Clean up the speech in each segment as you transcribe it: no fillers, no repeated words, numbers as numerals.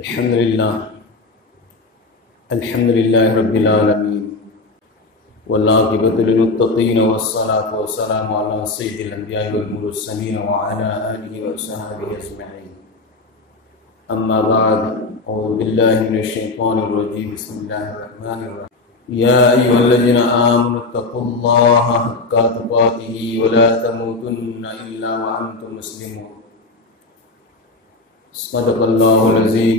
الحمد لله رب العالمين والعاقبة للمتقين والصلاة والسلام على سيد الأنبياء والمرسلين وعلى آله وصحبه أجمعين. أما بعد، أعوذ بالله من الشيطان الرجيم. بسم الله الرحمن الرحيم. يا أيها الذين آمنوا اتقوا الله حق تقاته ولا تموتن إلا وأنتم مسلمون. صدق اللہ العظیم.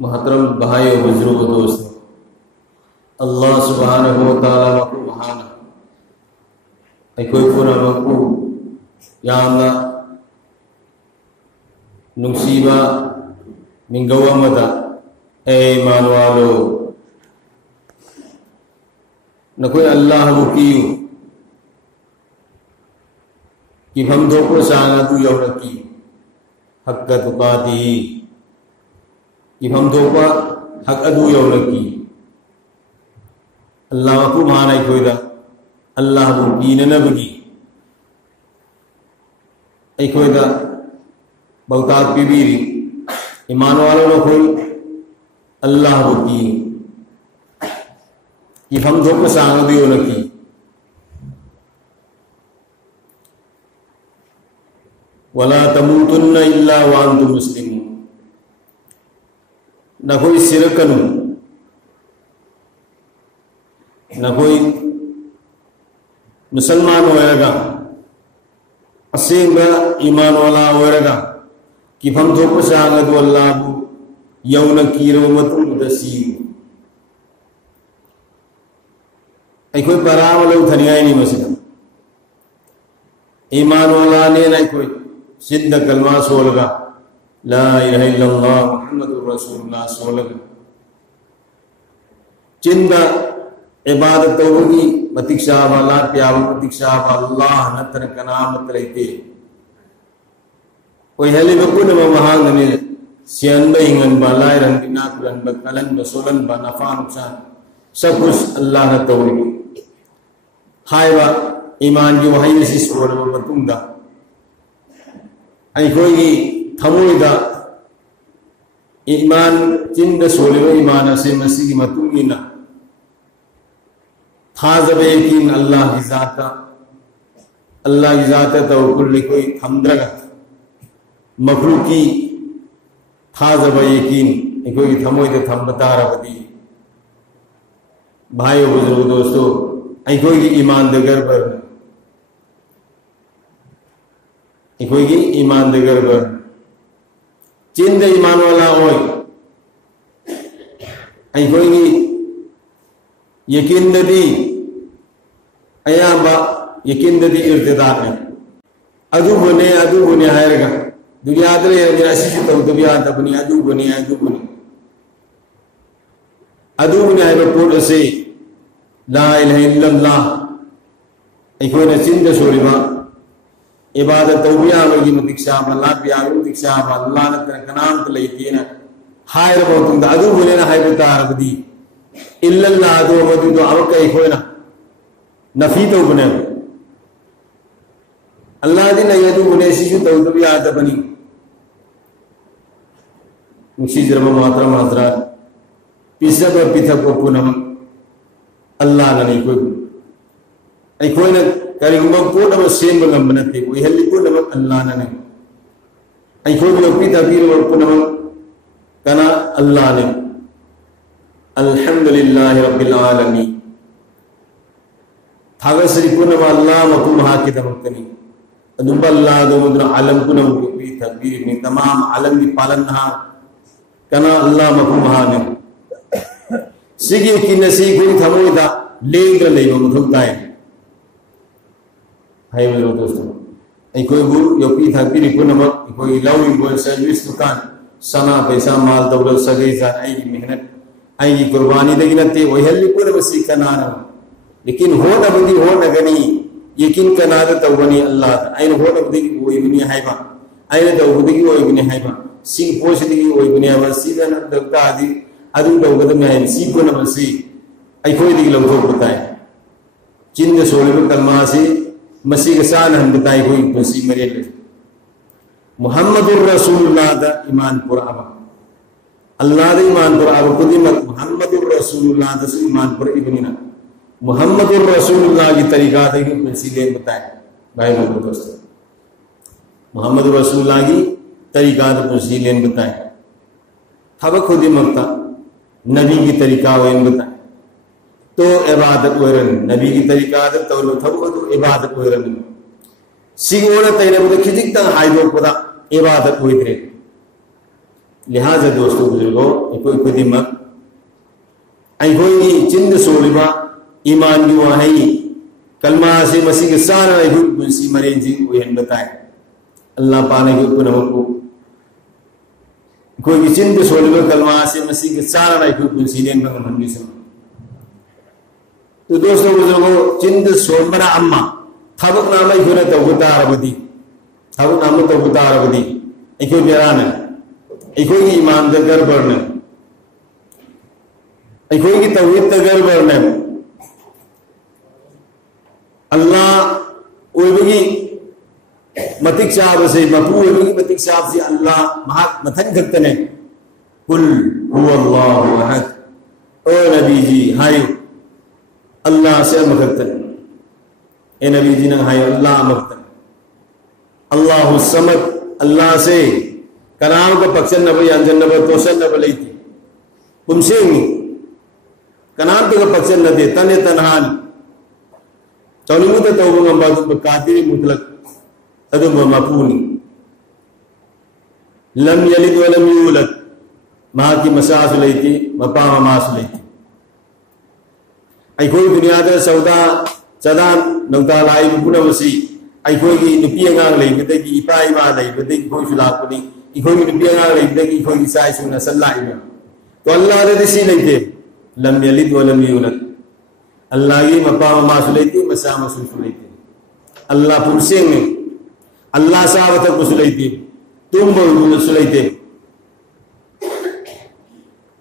محترم بھائی و بزرگ و دوست، اللہ سبحانہ و تعالی وقو مہانا ایکوئی پورا وقو یامنا نمسیبا من گوامتا اے ایمان والو نکوئی اللہ وکیو کہ ہم دو کو سانا تو یورکی حق تقاتی کہ ہم دو کا حق ادو یورکی اللہ کو مانا کوئی دا اللہ کو کین نبگی کوئی دا بہتات پی بیری ایمان والوں نے کوئی اللہ کو کین کہ ہم دو کو سانا تو یورکی وَلَا تَمُوتُنَّ إِلَّا وَأَنْتُمْ مُسْلِمُونَ. نہ کوئی سرکنو نہ کوئی مسلمان ہوئے گا اسیم گا ایمان والا ہوئے گا کہ ہم تو کچھ آگا دو اللہ کو یون کی رومتو دسیم کوئی پرام لوگ دھنیائی نہیں مسلم ایمان والا نے نہ کوئی سدھ کلمہ سولگا لا الہ الا اللہ محمد رسول اللہ سولگا چند عبادت ہوگی متکشاہ اللہ پیاو متکشاہ اللہ نتر کنامت رہتے کوئی حلی بکن ومہانگ نے سین بہنگن با لائرن بناکلن بکلن بسولن با نفع نقصان سب کچھ اللہ نتر ہوگی ہائے با ایمان کی وحی نسیس کوڑا بتوں گا کوئی تھموئی دا ایمان چند سولے و ایمان سے مسیح متونگینا تھازب یقین اللہ کی ذاتا تو کل کوئی تھمدرگا مخلوقی تھازب یقین کوئی تھموئی دا تھم بتا رہا دی بھائی و بزرگ دوستو کوئی ایمان دا گربر کوئی گی ایمان دے گربر چند ایمان والا ہوئی کوئی گی یقین دی ایام با یقین دی ارتدار ہے ادو بنے ہائر گا دنیا دلے میرا سیشو تو دنیا تبنی ادو بنے ہائر پوٹ سے لا الہ الا اللہ کوئی نا چند سوری با عبادت توبیہ وگی متکشاہ اللہ پیاگو متکشاہ اللہ نتر کنامت لیتینا ہائر بہتوں دا ادو بلینا ہائر بتارک دی اللہ اللہ ادو مدو تو عوقع ایکوئنا نفی تو بنے اللہ دی نئی ادو بنے شیشو تو دبی آتا بنی مکشی جرم محترم حضرات پیسا پر پیتھا کو پونم اللہ نئی کوئی نا کاری گمم پوٹا با سیم بگم بنتے کوئی حلی پوٹا با اللہ نے کوئی بلو پیتا پیر ورپوٹا با کنا اللہ نے الحمدللہ رب العالمین تھاگا سری پوٹا با اللہ مکم حاکی دمکنی ادوبا اللہ دو مدن علم کنا پیتا پیر ابنی تمام علم دی پالنہا کنا اللہ مکم حانے سگی کی نسی کوئی تھموئی دا لینگر لئیو مدھوکتا ہے ہائی بزرگ دوستو کوئی بول یو پیتھا پیری پونمک کوئی لاؤنگ بول سروس دکان سنا پیسہ مال دولت سگئی زان آئی کی محنت آئی کی قربانی دگنتے وہی حلی پورا بسی کنانا لیکن ہونا بدی ہونا گنی یقین کنانا تو بنی اللہ تا آئین ہونا بدی وہی بنی حیبا آئین تو بدی وہی بنی حیبا سنگ پوش دی وہی بنی حیبا سیدھا دکتا آدھی ادو دو قدم ہے سی پونا بسی آئی کوئی دیکھ لوگ بتائے چند سولے میں کلمہ سے مسیح کے سان ہم بتائی ہوئی مسیح مریل محمد الرسول دا ایمان پر آبا اللہ دا ایمان پر آبا کدی محمد الرسول دا سو ایمان پر ابنینا محمد الرسول اللہ کی طریقہ دا کی پنسیلیں بتائیں بھائی محمد دوستو محمد الرسول اللہ کی طریقہ دا پنسیلیں بتائیں تھبک خودی مکتا نبی کی طریقہ وین بتائیں تو عبادت ویرن نبی کی طریقہ دا تولو تھبک تو عبادت ویرن سیگونا تینے بدا کھجک تا ہائی دور پدا عبادت ویترے لہذا دوستو بزرگو ایکو ایکو دیمک ایکوئی چند سولبا ایمان کی واہی کلمہ سے مسیح کے سارا ایکو کنسی مرینزی ویہن بتائیں اللہ پانے کے اوپر نمکو کوئی چند سولبا کلمہ سے مسیح کے سارا ایکو کنسی لین بگن ہم بھی سمجھ تو دوستو بزرگو چند سولبنا اما تھابق نامہ ایکونا توبتا عربدی تھابق نامہ توبتا عربدی ایکو بیرانا ایکوئی کی ایمان در گر برنا ایکوئی کی توحید در گر برنا اللہ اوئی بگی متک شاہب سے مپو اوئی بگی متک شاہب سے اللہ متن کرتنے قل هو اللہ احد او نبی جی ہائیو اللہ سے مکرتنے اے نبی جی نے ہائیو اللہ مکرتنے اللہ الصمد اللہ سے کنام کو پکشن نبی انجن نبی توشن نبی لیتی کمشیں کنام تو پکشن نبی تن تنہان چونی مدد توبہ مبادت بکاتری مطلق تدم مپونی لم یلد ولم یولد ماں کی مساس لیتی مپا مماس لیتی ای کوئی دنیا در سودا چدان نوتا لائی بکونا وسی ای کوئی کی نپی انگاں لئی بتے کی ایپا ایما لئی بتے کی کوئی شلاق کنی ای کوئی نپی انگاں لئی بتے کی کوئی سائی سنہ صلی اللہ علیہ تو اللہ دے دسی لیتے لم یلد ولم یولد اللہ کی مپا مماس لیتی مسا مسوس لیتی اللہ پرسیں میں اللہ صاحب تک مسلیتی تم بہت مسلیتے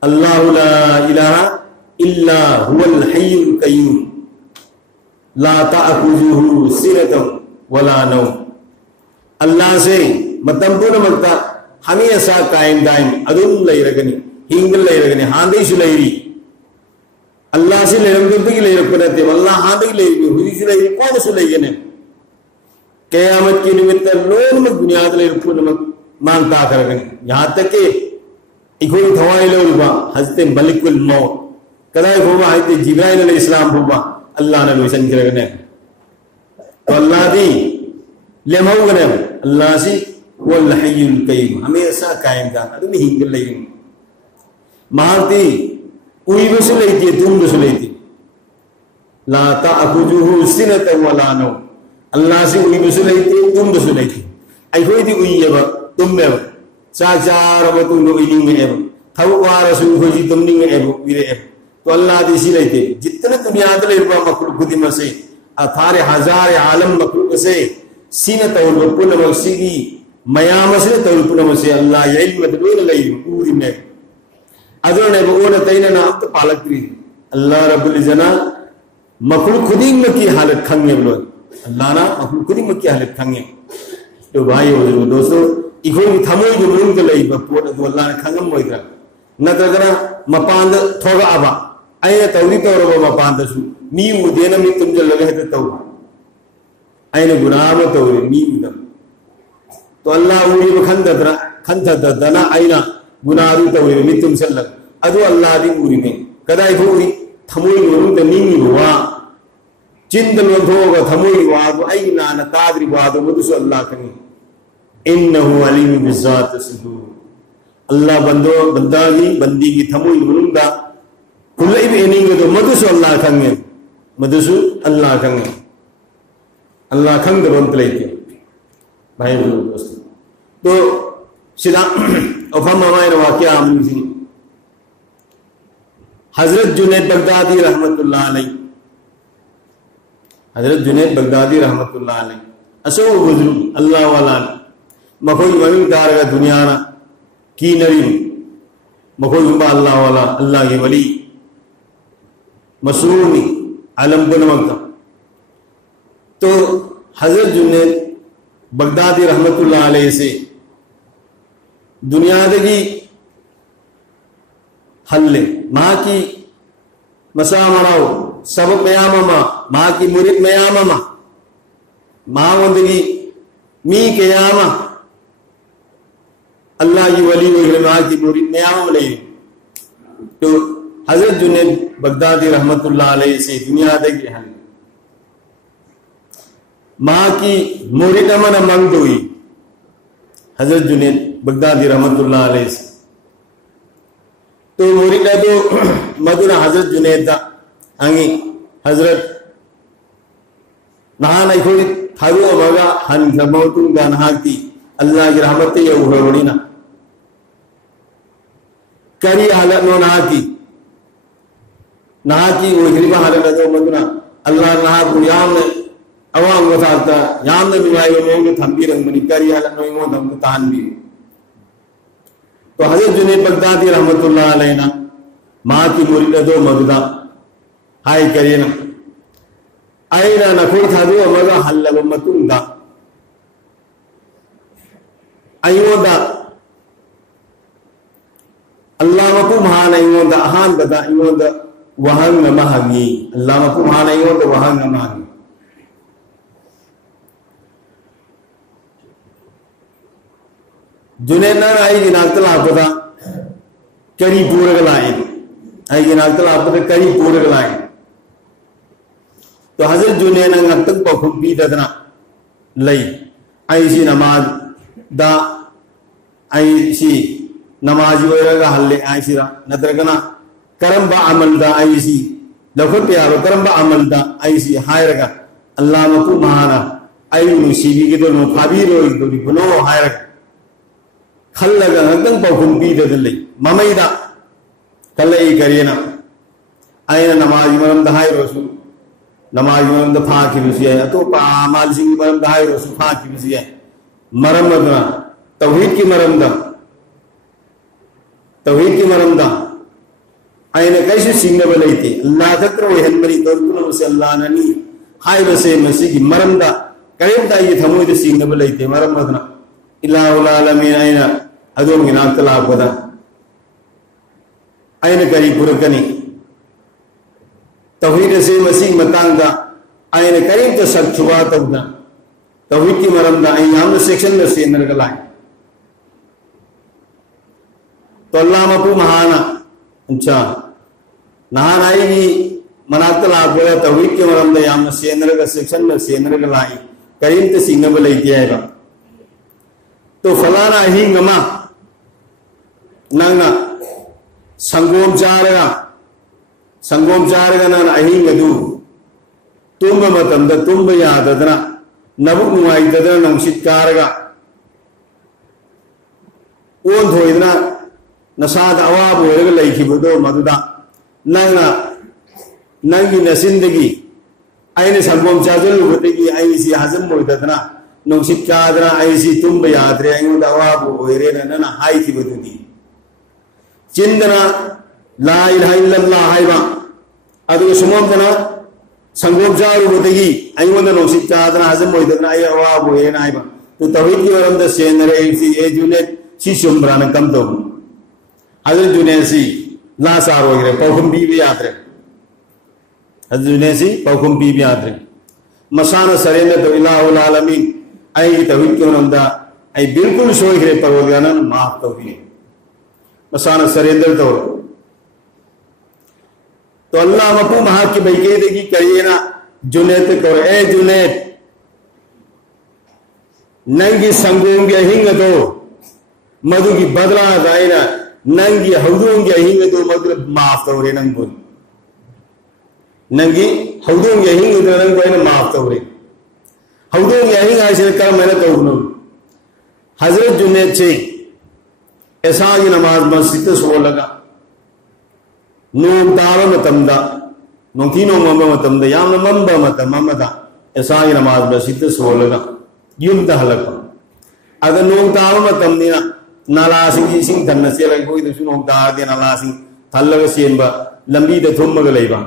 اللہ لا الہ الا هو الحی القیوم لا تأخذه سنة ولا نوم اللہ سے متنبو نمکتا ہمیں ایسا قائم دائم ادن لئی رگنی ہنگل لئی رگنی ہاندی سلیری اللہ سے لئی رگنی کی لئی رکھنتے واللہ ہاندی لئی رگنی ہوئی سلیری کون سلیگنے قیامت کی نمت لون میں بنیاد لئی رکھن مانگتا کرگنی یہاں تک کہ ایکوئی تھوائی لولبا حضرت ملک الموت کدائی بھوبا حضرت جبرائیل علیہ السلام بھوبا اللہ نے لوسن کرگنے تو اللہ دی لمحو گنے اللہ سی والحی القیم ہمیں ایسا قائم دانا تو نہیں ہنگل لئی مہارتی اوئی بس لیتی تم بس لیتی لا تأخذوه سنة ولا نوم اللہ سے اوئی بس لیتی تم بس لیتی ایکوئی دی اوئی یبا تم میں چاچار بطن دو ایلیم میں ایبا تھوکوا رسول خوشی تم نہیں میں ایبا ویرے ایبا تو اللہ دیسی لیتے جتنے دنیا دل اربا مخلوق قدیم سے اتھار ہزار عالم مخلوق سے سینہ تولپن مقصدی میام سے تولپن سے اللہ علم دلون لئی پوری میں ادھر نے بقول تیننا اب تو پالک کری اللہ رب العزنا مخلوق قدیم کی حالت کھنگے بلوگ اللہ نا مخلوق قدیم کی حالت کھنگے تو بھائی ہو دوستو ایکوئی تھموئی جو ملنگ لئی بپوٹ تو اللہ نے کھنگم ہوئی کرا نہ ترگنا مپاند تھوڑا آبا این توری طور با مپاند سو میو دینا می تم جو لگے تو تو این گناہ میں توری میو دم تو اللہ اولی بکھنتا دنا اینا گناہ رو توری می تم سے لگ ادو اللہ دی اوری میں کدائی توری تھموئی نورو تا نیمی ہوا چند لوگ ہوگا تھموئی وادو اینا نتادری وادو مدسو اللہ کنی انہو علیم بذات صدور اللہ بندو بنداگی بندی کی تھموئی نورو کلئی بھی انہیں تو مدسو اللہ کھنگے مدسو اللہ کھنگے اللہ کھنگ بنت لیتے بھائی دوست تو سیدھا افہم ہمارے واقعہ عملی سی حضرت جنید بغدادی رحمت اللہ علیہ حضرت جنید بغدادی رحمت اللہ علیہ اسو بزرگ اللہ والا مکھوئی ومن دارگا دنیا کی نریم مکھوئی با اللہ والا اللہ کی ولی مسرونی علم بن مکتا تو حضرت جنید بغدادی رحمت اللہ علیہ سے دنیا دگی حل ماں کی مسا مناو سبب میامما ماں کی مرید میامما ماں وندگی می قیامہ اللہ کی ولی وغیرہ ماں کی مرید میامم لئی تو حضرت جنید بغدادی رحمت اللہ علیہ سے دنیا دگی حل ماں کی مرید من منگ ہوئی حضرت جنید بغدادی رحمت اللہ علیہ سے تو مرید تو مدنہ حضرت جنید دا انگی حضرت نہا نہیں کھوڑی تھاگو مگا ہن گموتن گا نہا کی اللہ کی رحمت یہ اوہ وڑینا کری حالت نو نہا کی وہ غریبہ حالت نو مدنہ اللہ نہا کو یام نے عوام کو تھالتا یام نے بنوائی وہ مونگے تھمبی رنگ بنی کری حالت نو ایمون ہم کو تان بھی تو حضرت جنید بغدادی رحمت اللہ علیہ ماں کی مرید دو مگدہ ہائی کرینا آئینا نکوئی تھا دو مگا حل لبمتن دا even the Allah مکو Mahana even the احان بدا ایون دا وہنگ مہنگی اللہ مکو مہانا ایون دا وہنگ مہنگی جنیدنا آئی گی ناکتل آپ دا کری پورگ لائن آئی گی ناکتل آپ دا کری پورگ لائن تو حضرت جنید ننگ تک پا خبی ددنا لئی ایسی نماز دا ایسی نمازی ویرگا حل ایسی را ندرگنا کرم با عمل دا ایسی لکھر پیارو کرم با عمل دا ایسی ہائی رگا اللہ مکو مہانا ایو نسیبی کی دل مقابیر ہوئی دلی بنو ہائی رگا کھل لگا نگن پا خبی ددن لئی ممی دا کل ای کرینا اینا نمازی مرم دا ہائی رسول نماز مرم دا پھاکی بسی ہے تو پا آمال سنگی مرم دا ہائی رسول پھاکی بسی ہے مرم مدنا توحید کی مرم دا توحید کی مرم دا آئینے کیسے سنگنے بلائی تھی اللہ تکر وہ ہنبری دورکنا بسی اللہ ننی ہائی بسی مسیح کی مرم دا قریب دا یہ تھموئی دا سنگنے بلائی تھی مرم مدنا الہ العالمین آئینا ادوم کی نام طلاب بدا آئینے قریب پورکنی توحید سے مسیح متان دا آئینے قریب تو سب چھوا تب دا توحید کی مرم دا آئین ہم نے سیکشن میں سے اندر لائیں تو اللہ مکو مہانا اچھا نہان آئی گی مناطل آپ بولا توحید کی مرم دا ہم نے سے اندر سیکشن میں سے اندر لائیں قریب تو سینگا بلائی کیا ہے گا تو فلانا ہی گما ننگا سنگوم چارگا نانا اہینگ دو تم متم دا تم یاد دنا نبک نوائی دنا نمشت کارگا اون دھوئی دنا نساد عواب ورگ لئیکی بدو مددا ننگی نسندگی این سنگوم چاجل بدگی ایسی حضم مویدنا نمشت کادنا ایسی تم یاد رہے ہیں عواب ورگ ننا ہائی کی بدو دی چندنا لا الہ الا اللہ حیبا ادو سموم دنا سنگوم چارو بدگی ایون دنو سکتادنا حضم مویدنا ای عواب ورگ حیبا تو توحید کی ورم دا سینر اے جنید سی شمبرانا کم تو حضرت جنید سی لا سار وغیرہ پوکم بی بی آت رہے حضرت جنید سی پوکم بی بی آت رہے مسانا سرین تو الہ العالمین ای توحید کی ورم دا ای بالکل شوئی گرے پروردگانا معاف توحید مسانا سریندر تو اللہ مکو مہا کی بیقیدگی کرینا جنید کو اے جنید ننگی سنگوں گی اہنگ دو مدو کی بدلا دائنا ننگی حدوں گی اہنگ دو مدو معاف تورے ننگ بول ننگی حدوں گی اہنگ دو ننگ بول معاف تورے حدوں گی اہنگ آئیسے کرم میں نے تو حضرت جنید سے ایسا کی نماز مسجد سو لگا نوم دارو متمدا نوکینو ممبا متمدا یام ممبا متمدا ایسا کی نماز مسجد سو لگا یم دہلکا اگر نوم دارو متمدینا نالا سنگی سنگ دھننا سے لگا کوئی دوسری نوم دار دیا نالا سنگ تھلگا سینبا لمبی دا تھم مگا لیبا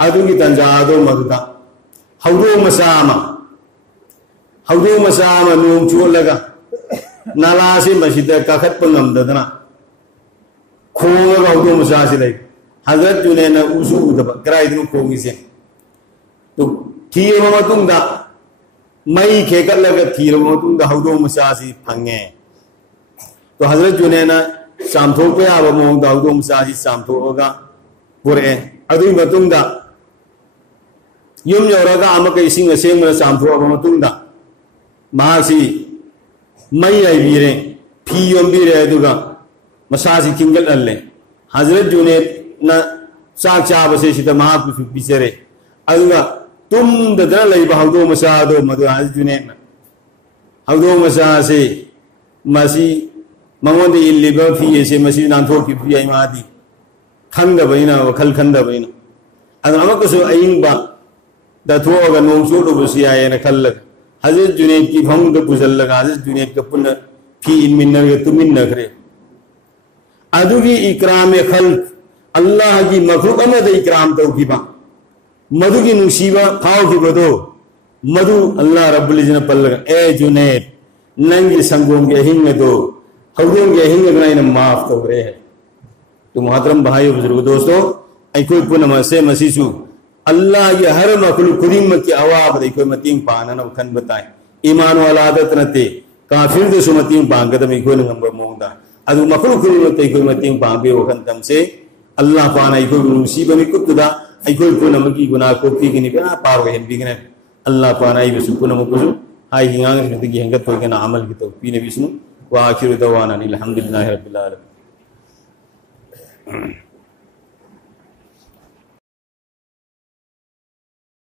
ادو کی تنجادو مگدا حودو مساما نوم چول لگا nala si masjid kakat pengamdana khonga gaudo masasi lai Hazrat Junaid na usu udaba krai dinu khongi se to thiye matung da mai khekat laga thiro matung da haudo masasi phange to Hazrat Junaid na samtho pe aba mong da haudo masasi samtho oga pure adu matung da yum yoraga amaka ising aseng na samtho aba matung da mahasi mai ai bire phi yom bire aduga masasi kingal alle Hazrat Junaid na sak cha ba se sita ma ku bisere aduga tum da dana lai ba haudo masa do madu Hazrat Junaid na haudo masa se masi mangonde illi ba fi se masi nan tho ki fi ai ma di khanda baina wa khal khanda baina adu amaka so ayin ba da tho ga nom so do si ay na khal Hazrat Junaid ki phang da buzal laga Hazrat Junaid ka punna fi ilmin na tumin na kare adugi ikram khalq Allah ki makhluk amad ikram tawkiba madu ki nusiba khaw ki bado madu Allah rabbul izzat pallaga e Junaid nangi sangom ge hinga do hawdon ge hinga na maaf to re to muhtaram bhaiyo buzurg dosto ai koi punama se masisu Allah ye har makhluk kudim ki awab de koi mating paana na khan batai iman wala adat nate kafir de sumating bangada me koi ngamba mongda adu makhluk kudim te koi mating bangbe o khan tam se Allah paana ai koi musiba mi kutda ai koi punama ki guna ko ki ni bana par hen bigene Allah paana ai bisu punama ko ai hingang ni gi hengat ko kana amal ki to pine bisnu wa akhiru dawana alhamdulillahi rabbil alamin